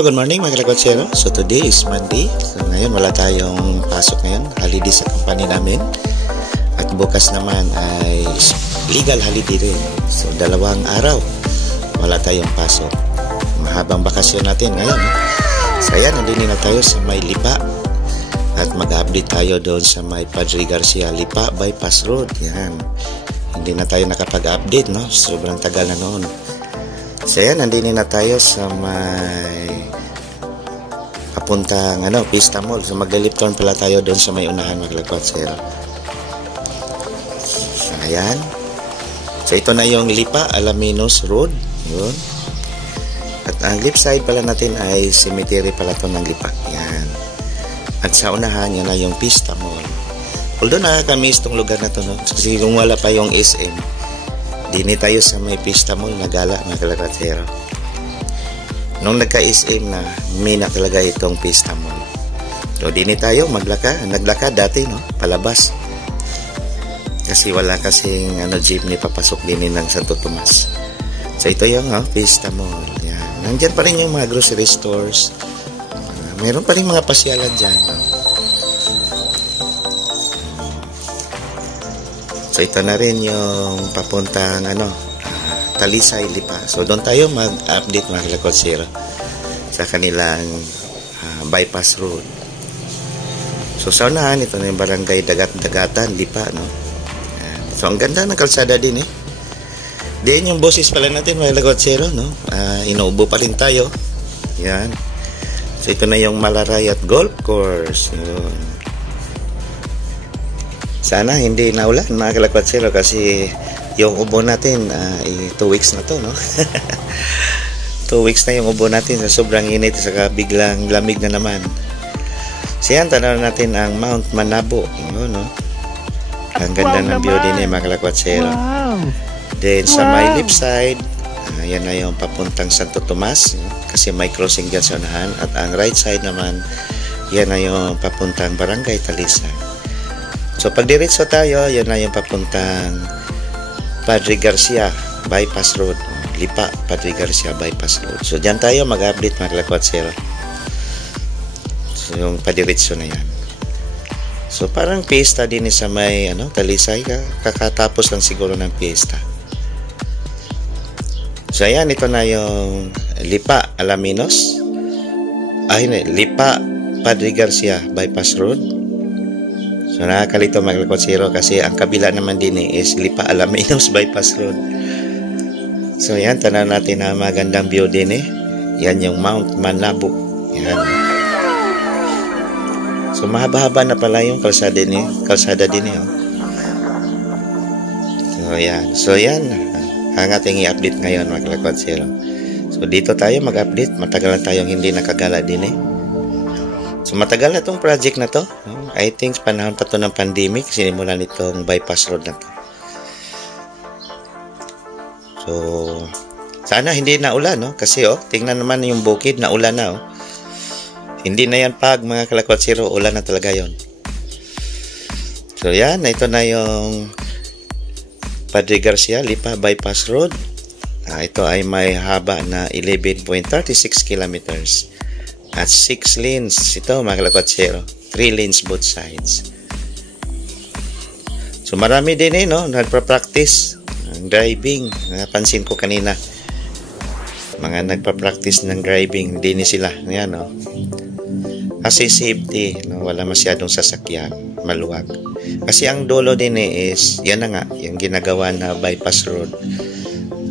Hello, good morning mga kalakotsero. So today is Monday. So ngayon wala tayong pasok ngayon. Holiday sa company namin. At bukas naman ay legal holiday rin. So 2 araw wala tayong pasok. Mahabang bakasyon natin ngayon. So ayan, nandito na tayo sa may Lipa. At mag-update tayo doon sa may Padre Garcia Lipa Bypass Road. Yan. Hindi na tayo nakapag-update, no? Sobrang tagal na noon. So ayan, nandito na tayo sa may papuntang Pista Mall. So maglalip turn pala tayo doon sa may unahan mga kalakotsero. So ayan. So ito na yung Lipa Alaminos Road. Yun. At ang left side pala natin ay cemetery pala to ng Lipa. Yan. At sa unahan, yan na yung Pista Mall. Although nakakamiss itong lugar na to, no? Kasi kung wala pa yung SM, dini tayo sa may Pista Mall, nagala mga kalakotsero. Nung nagka-SM na, may na talaga itong Pista Mall. So dini tayo naglaka dati, no? Palabas. Kasi wala kasing jeepney papasok din ng Santo Tomas. So ito yung Pista Mall. Yan. Nandyan pa rin yung mga grocery stores. Meron pa rin mga pasyalan dyan. So ito na rin yung papuntang Talisay, Lipa. So doon tayo mag-update mga kalakotsero sa kanilang bypass road. So sa unahan, ito na yung barangay Dagat-Dagatan, Lipa, no? Yan. So ang ganda ng kalsada din, eh. Diyan yung boses pala natin mga kalakotsero, no? Inuubo pa rin tayo. Yan. So ito na yung Malarayat Golf Course. Yun. Sana hindi naulan mga kalakotsero kasi yung ubo natin 2 weeks na to, no? 2 weeks na yung ubo natin sa sobrang init saka biglang lamig na naman. So yan, tanaw natin ang Mount Manabo. Yun, no? Ang ganda ng view din mga kalakotsero. Wow. Then sa my left side, yan na yung papuntang Santo Tomas, kasi may crossing dyan sa unahan. At ang right side naman, yan na yung papuntang Barangay Talisay. So pag diretso tayo, yan na yung papuntang Padre Garcia Bypass Road. Lipa, Padre Garcia Bypass Road. So dyan tayo mag-update mga kalakotsero. So yung padiretso na yan. So parang pista din sa may Talisay. Kakatapos lang siguro ng pista. So ayan, ito na yung Lipa Alaminos. Lipa Padre Garcia Bypass Road. So nakakalito mga kalakotsero kasi ang kabila naman din is Lipa Alaminos Bypass Road. So ayan, tanaw natin na magandang view din eh. Yan yung Mount Manabo. Yan. So mahaba-haba na pala yung kalsada din eh. So yan. Ang ating i-update ngayon mga kalakotsero. So dito tayo mag-update. Matagal na tayong hindi nakagala din eh. So matagal na tong project na to, no? I think panahon pa to ng pandemic sinimulan itong bypass road na to. So sana hindi na ulan, no? Kasi tingnan naman yung bukid na ulan na. Hindi na yan pag mga kalakotsero, ulan na talaga yon. So yan, ito na yung Padre Garcia Lipa Bypass Road. Ito ay may haba na 11.36 kilometers at 6 lanes ito mga kalakotsero, 3 lanes both sides. So marami din no, nagpa-practice ng driving. Napansin ko kanina mga nagpa-practice ng driving din sila. Ayan, no? Kasi safety, no? Wala masyadong sasakyan, maluwag. Kasi ang dulo din is yan na nga, yung ginagawa na bypass road.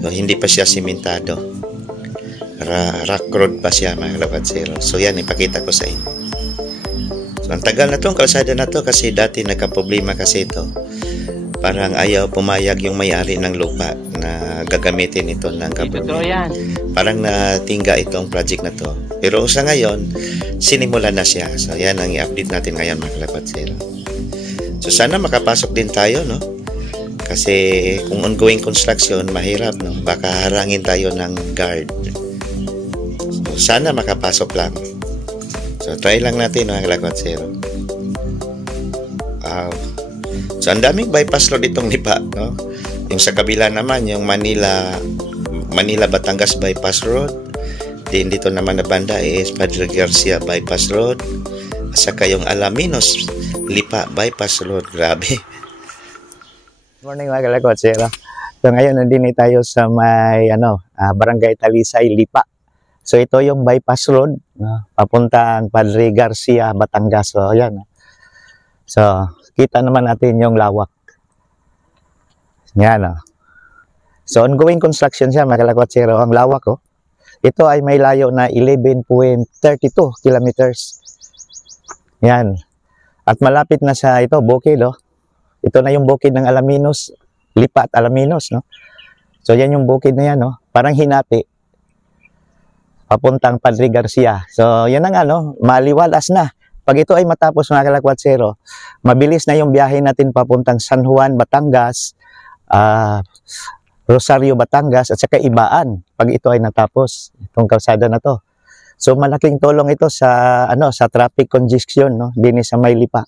So, hindi pa siya simentado. Rock road pa siya mga kalakotsero. So yan, ipakita ko sa inyo. So ang tagal na tong kalsada na to kasi dati nagka-problema kasi ito. Parang ayaw pumayag yung may-ari ng lupa na gagamitin ito ng kabunyan. Parang natingga itong project na to. Pero sa ngayon, sinimula na siya. So yan ang i-update natin ngayon mga kalakotsero. So sana makapasok din tayo, no? Kasi kung ongoing construction, mahirap, no? Baka harangin tayo ng guard. So sana makapasok lang. So try lang natin mga kalakotsero. So ang daming bypass road itong Lipa, no? Yung sa kabila naman, yung Manila Batangas Bypass Road. Din dito naman na banda is Padre Garcia Bypass Road. At saka yung Alaminos Lipa Bypass Road. Grabe. Morning mga kalakotsero. So ngayon nandito tayo sa may Barangay Talisay, Lipa. So ito yung bypass road papuntang Padre Garcia, Batangas. So ayan. So kita naman natin yung lawak. Yan. So ongoing construction siya mga kalakotsero. Ang lawak ito ay may layo na 11.32 kilometers. Yan. At malapit na sa ito, bukid. Ito na yung bukid ng Alaminos, Lipa at Alaminos, no? So yan yung bukid na yan, no? Parang hinati. Papuntang Padre Garcia. So yan ang maliwalas na. Pag ito ay matapos mga kalakotsero, mabilis na yung biyahe natin papuntang San Juan, Batangas, Rosario, Batangas, at saka Ibaan pag ito ay natapos, itong kalsada na to. So malaking tulong ito sa sa traffic congestion, no, din sa may Lipa.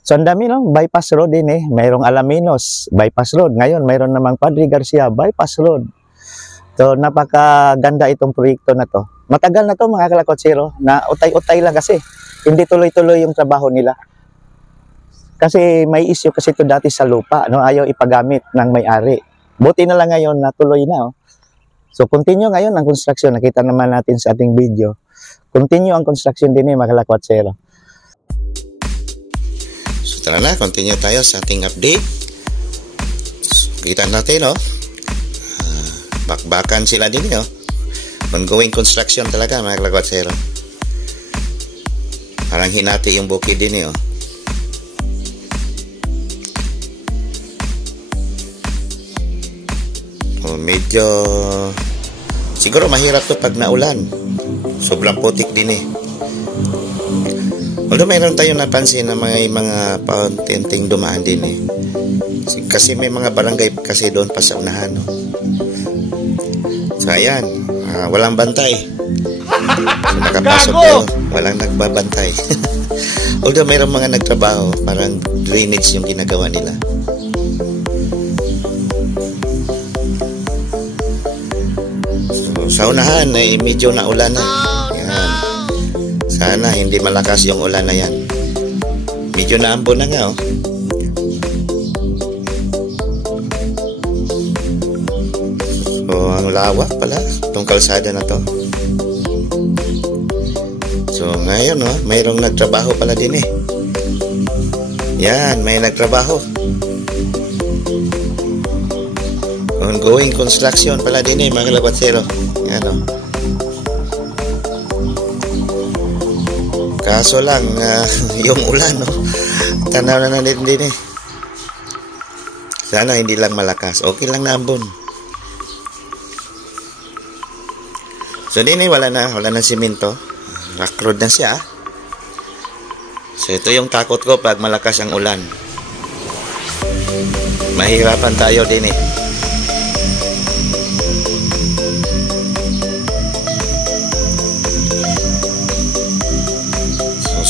So ang dami, no, bypass road din mayroong Alaminos bypass road, ngayon mayroon namang Padre Garcia bypass road. So napakaganda itong proyekto na to. Matagal na to mga kalakotsero, na utay-utay lang kasi hindi tuloy-tuloy yung trabaho nila. Kasi may issue kasi ito dati sa lupa, no, ayaw ipagamit ng may-ari. Buti na lang ngayon natuloy na. So continue ngayon ang construction. Nakita naman natin sa ating video. Continue ang construction din mga kalakotsero. So tara na, continue tayo sa ating update. So, kita natin bakbakan sila din ongoing construction talaga mga kalakotsero. Parang hinati yung bukid din medyo siguro mahirap to pag naulan. Sobrang putik din although mayroon tayong napansin na may mga paunting dumaan din kasi may mga barangay kasi doon pa sa unahan So ayan, walang bantay. So, nakapasok tayo, walang nagbabantay. Although mayroon mga nagtrabaho, parang drainage yung ginagawa nila. Sa unahan ay medyo naulan na. Yan. Sana hindi malakas yung ulan na yan. Medyo naambon na nga So ang lawak pala itong kalsada na to. So ngayon mayroong nagtrabaho pala din Yan, may nagtrabaho. Ongoing construction pala din mga kalakotsero. Yan Kaso lang yung ulan tanaw na din Sana hindi lang malakas. Okay lang na ambon. So din wala na simento. Rock road na siya. So ito yung takot ko pag malakas ang ulan. Mahirapan tayo din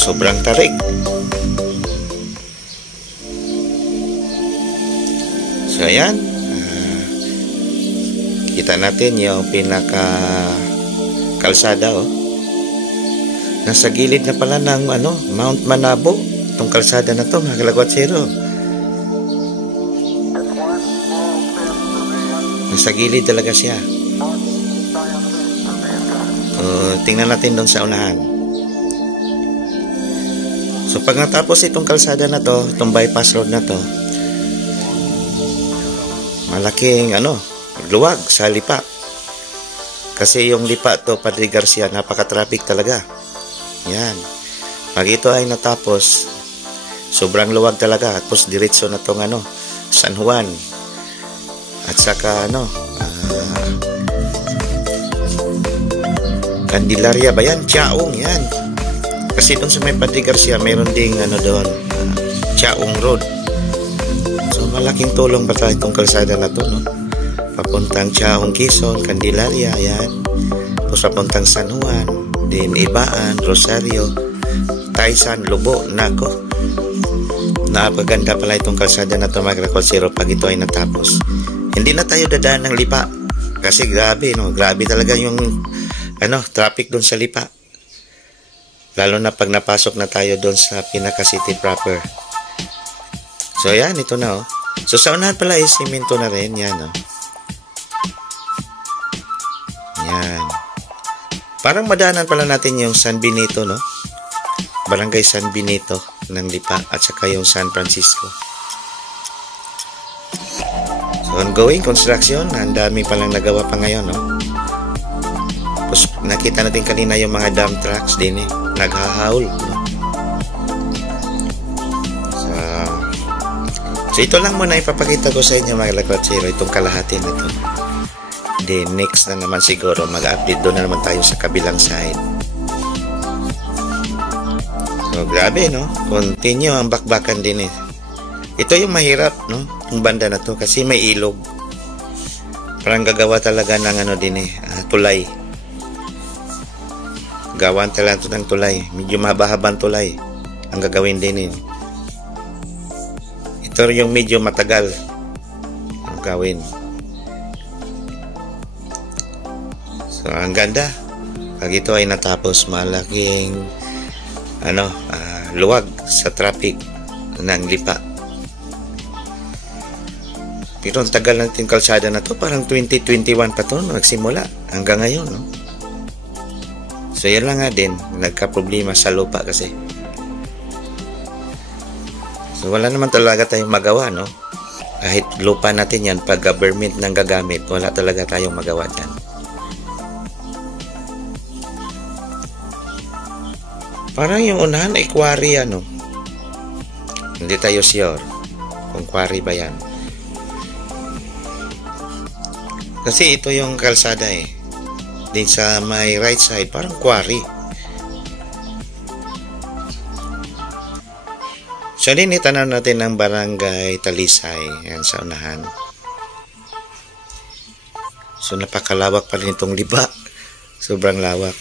sobrang tarik. So ayan, kita natin yung pinaka kalsada nasa gilid na pala ng Mount Manabo itong kalsada na to mga kalakotsero. Nasa gilid talaga siya. Tingnan natin doon sa unahan. So pag natapos itong kalsada na to, itong bypass road na to, malaking luwag sa Lipa. Kasi yung Lipa to, Padre Garcia, napaka-traffic talaga. Yan. Pag ito ay natapos, sobrang luwag talaga. Tapos diretso na tong San Juan. At saka Candelaria ba yan? Chaong yan. Kasi doon sa may Padre Garcia, mayroon ding doon, Chaong Road. So malaking tulong ba tayo itong kalsada na to, papuntang Chaong, Quezon, Candelaria, yan. Tapos papuntang San Juan, din Ibaan, Rosario, Taysan, Lubo, nako. Napaganda pala itong kalsada na to mga kalakotsero pag ito ay natapos. Hindi na tayo dadaan ng Lipa. Kasi grabe, grabe talaga yung traffic doon sa Lipa. Lalo na pag napasok na tayo doon sa pinaka-city proper. So, yan. Ito na, oh. So, sa unahan pala is simento na rin. Yan, oh. Yan. Parang madaanan pala natin yung San Benito, no? Barangay San Benito ng Lipa at saka yung San Francisco. So, ongoing construction. Ang dami palang nagawa pa ngayon, no? Tapos, nakita natin kanina yung mga dump trucks din, naghahaul, no? So, ito lang muna ipapakita ko sa inyo, mga lakwatsero, itong kalahati na ito. Then, next na naman siguro, mag-update doon na naman tayo sa kabilang side. So, grabe, no? Continue ang bakbakan din, Ito yung mahirap, no? Yung banda na to, kasi may ilog. Parang gagawa talaga ng din, tulay. Gawan talaga ng tulay. Medyo mabahabang tulay ang gagawin din, Ito yung medyo matagal ang gawin. So, ang ganda. Pag ito ay natapos, malaking luwag sa traffic ng Lipa. Pero ang tagal natin kalsada na to, parang 2021 pa to nagsimula hanggang ngayon, no? So, yan lang nga din, nagka-problema sa lupa kasi. So, wala naman talaga tayong magawa, no? Kahit lupa natin yan, pag government nang gagamit, wala talaga tayong magawa dyan. Parang yung unahan ay quarry, Hindi tayo sure kung quarry ba yan. Kasi ito yung kalsada, Din sa may right side, parang quarry. So, din itanaw natin ang barangay Talisay. Yan sa unahan. So, napakalawak pa rin itong Lipa. Sobrang lawak.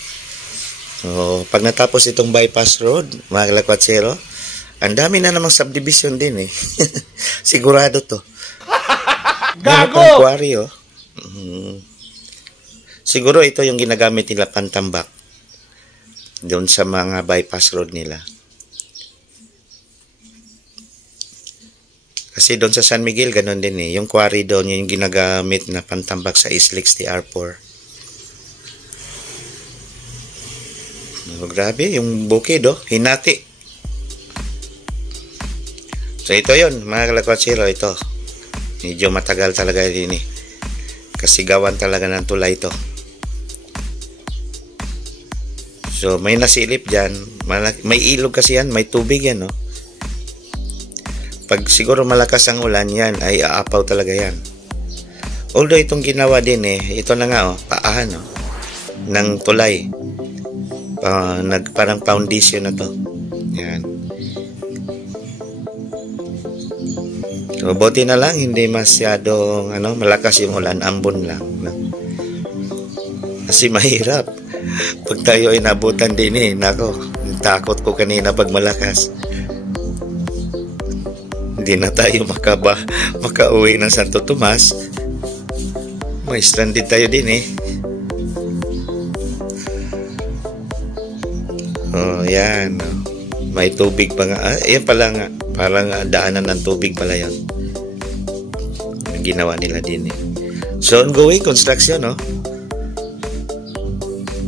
So, pag natapos itong bypass road, mga lakwatsero, ang dami na namang subdivision din, Sigurado to. Gago! Quarry, Siguro ito yung ginagamit nila pantambak doon sa mga bypass road nila. Kasi doon sa San Miguel, ganun din, Yung quarry doon, yung ginagamit na pantambak sa Islex TR4. Oh, grabe, yung bukid, hinati. So, ito yun, mga kalakwatsero, ito. Medyo matagal talaga din, Kasi gawan talaga ng tulay ito. So, may nasilip dyan. May ilog kasi yan, may tubig yan, Pag siguro malakas ang ulan, yan ay aapaw talaga yan. Although itong ginawa din, ito na nga, paahan, ng tulay. Parang foundation na to. Yan. So, buti na lang, hindi masyadong malakas yung ulan, ambon lang. Kasi mahirap. Pag tayo ay nabutan din, nako, takot ko kanina pag malakas. Hindi na tayo makauwi ng Santo Tomas. May stranded tayo din, Oh, yan. May tubig pa nga. Yan pala nga. Parang daanan ng tubig pala yan. Ang ginawa nila din, So, ongoing construction,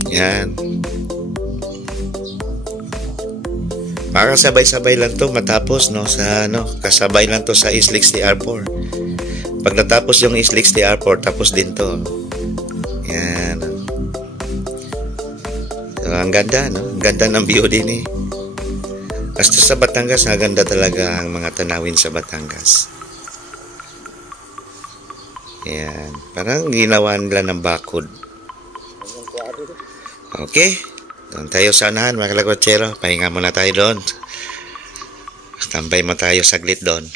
Yan. Makasabay-sabay lang to matapos, sa kasabay lang to sa Islex TR4. Pag natapos yung Islex TR4, tapos din to. Yan. So, ang ganda, Ang ganda ng view din, Basta sa Batangas, ganda talaga ang mga tanawin sa Batangas. Yan. Parang ginawa nila ng bakod. Okay. Doon tayo sa unahan, mga kalakwatsero. Pahinga muna tayo doon. Tambay mo tayo saglit doon.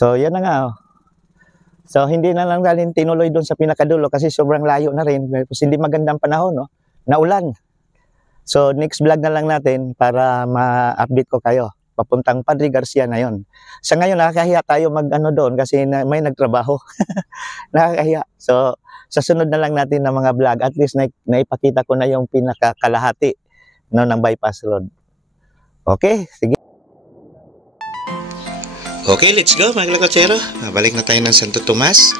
So, yan na nga. Oh. So, hindi na lang natin tinuloy doon sa pinakadulo kasi sobrang layo na rin. Kasi hindi magandang panahon, no? Naulan. So, next vlog na lang natin para ma-update ko kayo. Papuntang Padre Garcia na yon. Sa ngayon, nakakahiya tayo mag-ano doon kasi may nagtrabaho. Nakakahiya. So, sa sunod na lang natin ng mga vlog, at least naipakita ko na yung pinakakalahati, no, ng bypass road. Okay, sige. Okay, let's go mga lakotsero. Balik na tayo ng Santo Tomas.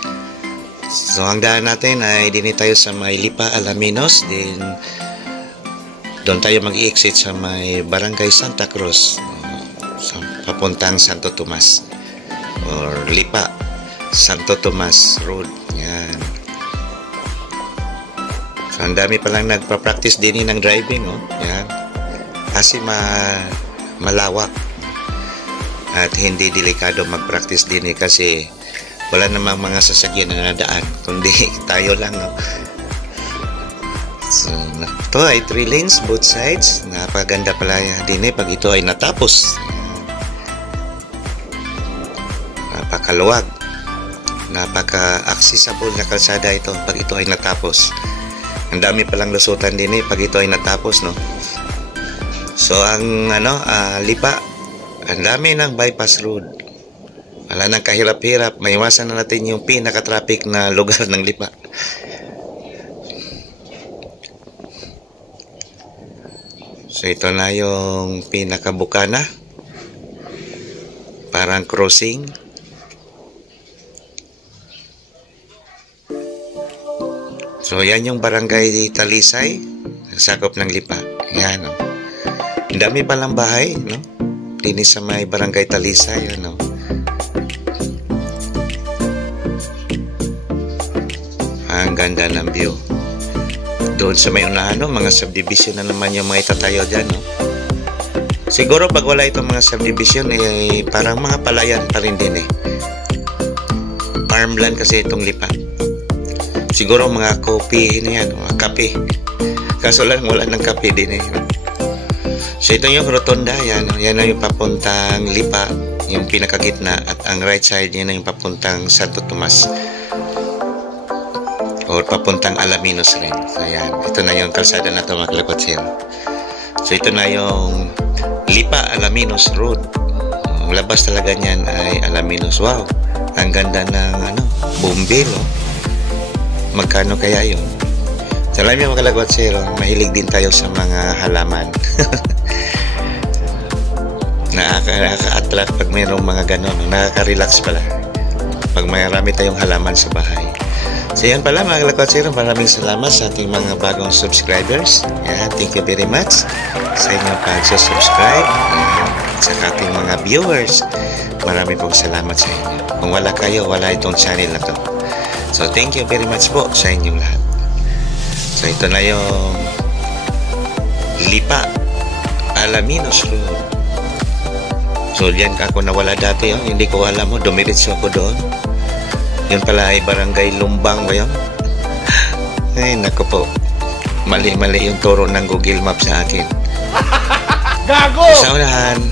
So, ang daan natin ay din tayo sa may Lipa, Alaminos. Then, doon tayo mag-exit sa may Barangay Santa Cruz. Papuntang Santo Tomas. Or Lipa, Santo Tomas Road. Yan. So, ang dami palang nagpa-practice din ng driving. Oh. Yan. Kasi malawak. At hindi delikado mag-practice din kasi wala namang mga sasakyan na nadaan kundi tayo lang, no? So, ito ay 3 lanes both sides. Napaganda pala din pag ito ay natapos. Napakaluwag, napaka-accessible na kalsada ito pag ito ay natapos. Ang dami palang lusutan din pag ito ay natapos, no? So ang Lipa, ang dami ng bypass road. Wala nang kahirap-hirap. Maiwasan na natin yung pinaka-traffic na lugar ng Lipa. So ito na yung pinaka-bukana. Parang crossing. So yan yung Barangay Talisay. Sakop ng Lipa. Yan, no? Ang dami palang bahay, no? Dinis sa may Barangay Talisay, ano. Ang ganda ng view. Doon sa may unahan, no, mga subdivision na naman yung mga itatayo dyan, no. Siguro pag wala itong mga subdivision, parang mga palayan pa rin din, farmland kasi itong Lipa. Siguro mga coffee na yan, mga kape. Kaso lang wala ng kape din, So ito yung rotonda, yan na yung papuntang Lipa, yung pinakagitna, at ang right side yan na yung papuntang Santo Tomas or papuntang Alaminos rin. So yan, ito na yung kalsada na ito mga lakotsero. So ito na yung Lipa Alaminos Road. Ang labas talaga niyan ay Alaminos. Wow, ang ganda ng bumbil, oh. Magkano kaya yun? So alam niyo mga lakotsero, mahilig din tayo sa mga halaman. Nakaka-attract pag mayroong mga ganon, nakaka-relax pala pag marami tayong halaman sa bahay. So yan pala mga lakotsero, maraming salamat sa ating mga bagong subscribers. Yan, thank you very much sa inyong pag-subscribe. Sa ating mga viewers, maraming pong salamat sa inyo. Kung wala kayo, wala itong channel na to. So thank you very much po sa inyong lahat. So ito na yung Lipa Alaminos Road. So diyan ako nawala dati, hindi ko alam, dumiretso ako doon. Yun pala ay Barangay Lumbang ba yun? Ay naku po, mali-mali yung turo ng Google Maps sa akin. Gago! Sa unahan,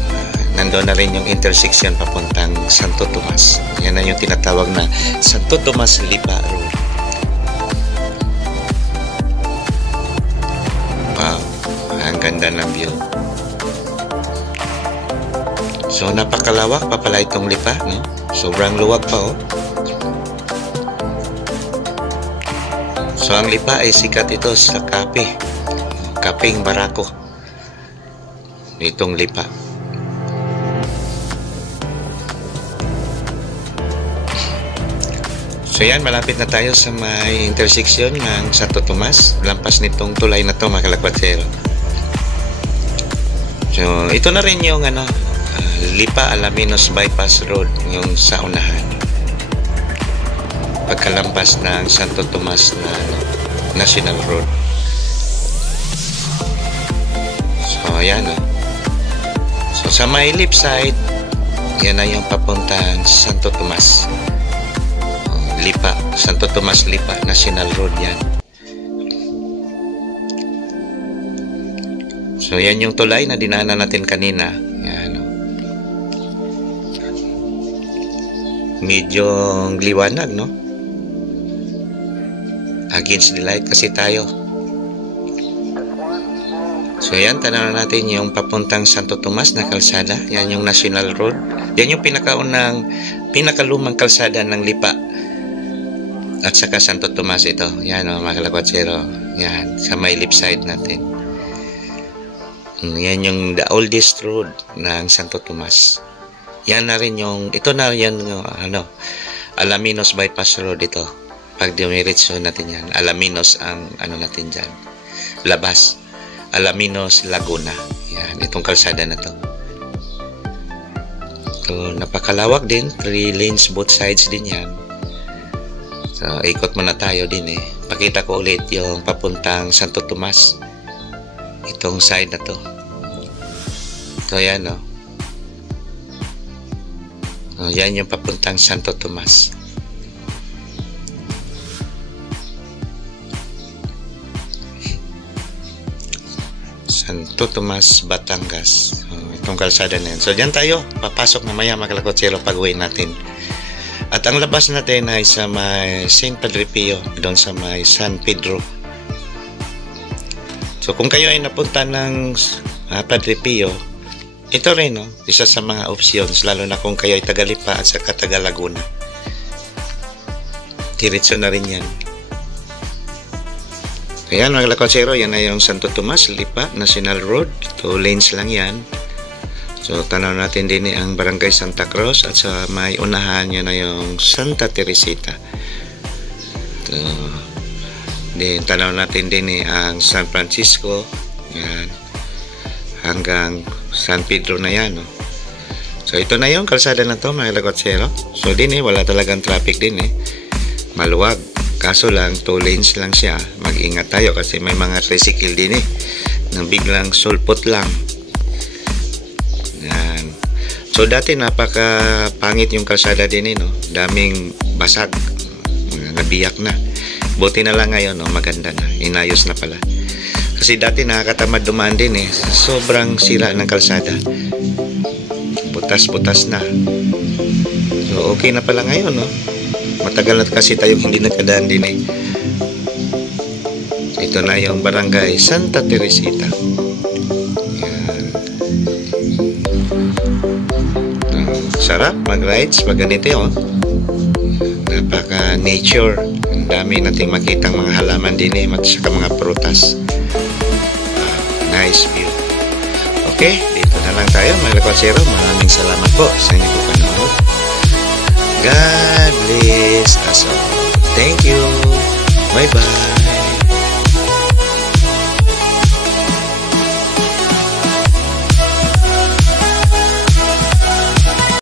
nandoon na rin yung intersection papuntang Santo Tomas. Yan na yung tinatawag na Santo Tomas Lipa Road. Wow, ang ganda ng view. So napakalawak pa pala itong Lipa, no? Sobrang luwag pa, oh. So ang Lipa ay sikat ito sa kape. Kapeng Barako. Itong Lipa. So yan, malapit na tayo sa may intersection ng Santo Tomas. Lampas nitong tulay na to mga kalakwatero. So ito na rin yung Lipa Alaminos Bypass Road, yung sa unahan. Pagkalampas ng Santo Tomas na National Road. So ayan, so sa may left side, yan na yung papuntang Santo Tomas. Lipa, Santo Tomas Lipa National Road yan. So yan yung tulay na dinaanan natin kanina. Yan. medyo liwanag, no? Against the light kasi tayo. So yan, tanaw natin yung papuntang Santo Tomas na kalsada. Yan yung National Road. Yan yung pinakalumang kalsada ng Lipa. At saka Santo Tomas ito. Yan o, mga kalakotsero. Yan, sa may left side natin. Yan yung the oldest road ng Santo Tomas. Yan na rin yung, ito na yan yung, Alaminos Bypass Road ito. Pag dumiretso natin yan, Alaminos ang, natin dyan. Labas. Alaminos, Laguna. Yan, itong kalsada na to. So, napakalawak din. 3 lanes both sides din yan. So, ikot muna tayo din eh. Pakita ko ulit yung papuntang Santo Tomas. Itong side na to. So, yan o. So, yan yung papuntang Santo Tomas. Santo Tomas, Batangas. Itong kalsada na yan. So, dyan tayo. Papasok mamaya mga kalakotsero pag-uwi natin. At ang labas natin ay sa may St. Padre Pio. Doon sa may San Pedro. So, kung kayo ay napunta ng Padre Pio, ito rin, no? Isa sa mga options. Lalo na kung kayo ay taga-Lipa at saka taga-Laguna. Diretso na rin yan. Ayan mga kalakotsero, yan na yung Santo Tomas, Lipa, National Road. 2 lanes lang yan. So, tanaw natin din ang Barangay Santa Cruz at sa may unahan nyo na yung Santa Teresita. So, din, tanaw natin din ang San Francisco. Yan. Hanggang San Pedro na yan. No? So, ito na yung kalsada na to mga kalakotsero. So, din wala talagang traffic din Maluwag. Kaso lang, 2 lanes lang siya. Mag-ingat tayo kasi may mga tricycle din na biglang sulpot lang. Yan. So, dati napaka-pangit yung kalsada din no? Daming basag. Nabiyak na. Buti na lang ngayon, maganda na. Inayos na pala. Kasi dati nakakatamad dumaan din Sobrang sira ng kalsada. Butas-butas na. So, okay na pala ngayon, Matagal na kasi tayo hindi nagkadaan din Ito na yung Barangay Santa Teresita. Yan. Sarap mag-rides pag ganito Napaka-nature. Ang dami nating makitang mga halaman din at saka mga prutas. Nice view. Okay, dito na lang tayo mga kalakotsero. Maraming salamat po sa inyong panonood. God bless us all. Thank you. Bye-bye.